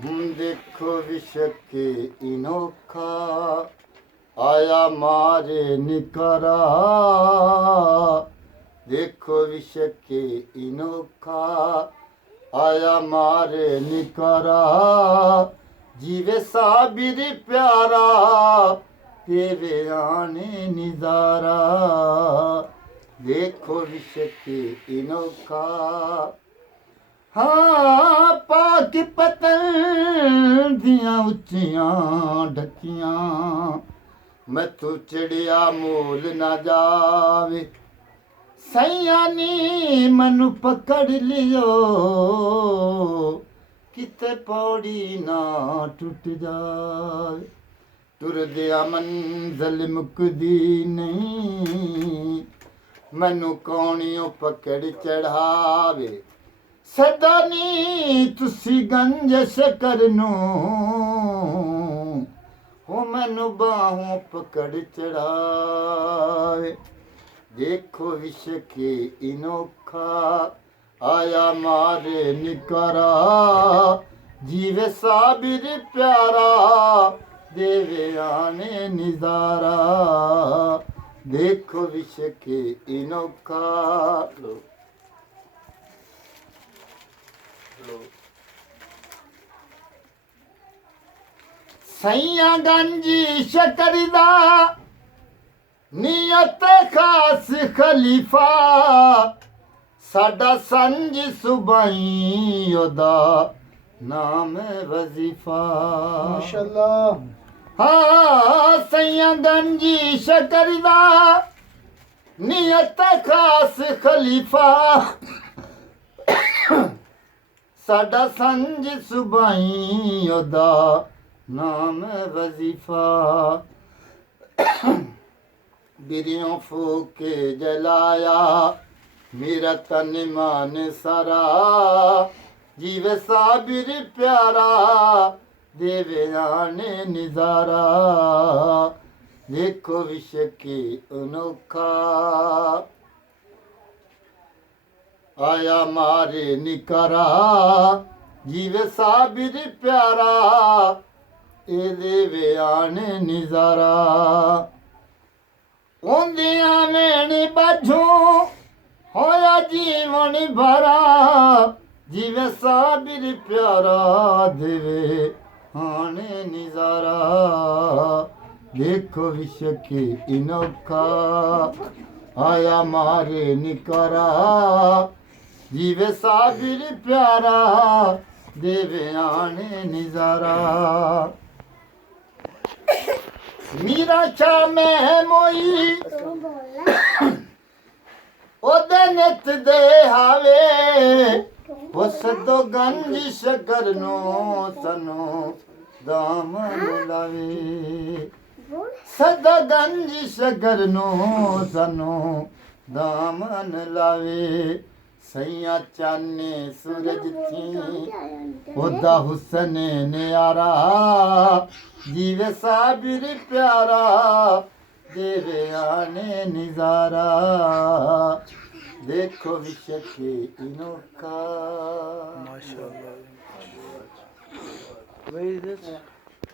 देखो विश्व के इनोखा आया मारे निकरा। देखो विश्व के इनोखा आया मारे निकरा। जीवे साबिर प्यारा तेरे आने निजारा। देखो विश्व के इनोखा। हाँ पाक पतन दियां उच्चियां ढकियां मैं तू चिड़िया मोल ना जावे। सैया नी मनु पकड़ लियो किते पौड़ी ना टूट जावे। तुरदिया मंजिल मुकदी नहीं मैनू कौनियों पकड़ चढ़ावे। सदा नी तुसी गंजश करनो हो मैनू बाहों पकड़ चढ़ावे। देखो विश्व के इनोखा आया मारे निकरा। जीवे साबिर प्यारा देवे आने निजारा। देखो विश्व के इनोखा। सैया गंजी शकरदा नियत खास खलीफा साडा संज सुबाई ओदा नाम वजीफा। माशाअल्लाह। हाँ सैया गंजी शकरदा नियत खास खलीफा साडा संज सुबाई ओदा नाम वजीफा। बिरियों फूके जलाया मेरा तन मान सारा। जीवे साबिर प्यारा देवे आने निजारा। देखो विश्व के अनोखा आया मारे निकरा। जीवे साबिर प्यारा ए देवे आने निजारा। ओंदिया मैंने बाझो होया जीवन भरा। जीवे साबिर प्यारा देवे आने निजारा। देखो विश्व के इनोखा आया मारे निकरा। जीवे साबिर प्यारा देवे आने निजारा। मीरा शाह में मोई ओदे नित दे हावे। वो सदो गंज शकर नो सनो दाम लावे। सदा गंज शकर नो सनो दामन लावे। सैया चाने सूरज थी ओदा हुसन न्यारा। जीवे साबिर प्यारा देवे आने निजारा। देखो विश्व के इनोखा। माशाअल्लाह। Where is this?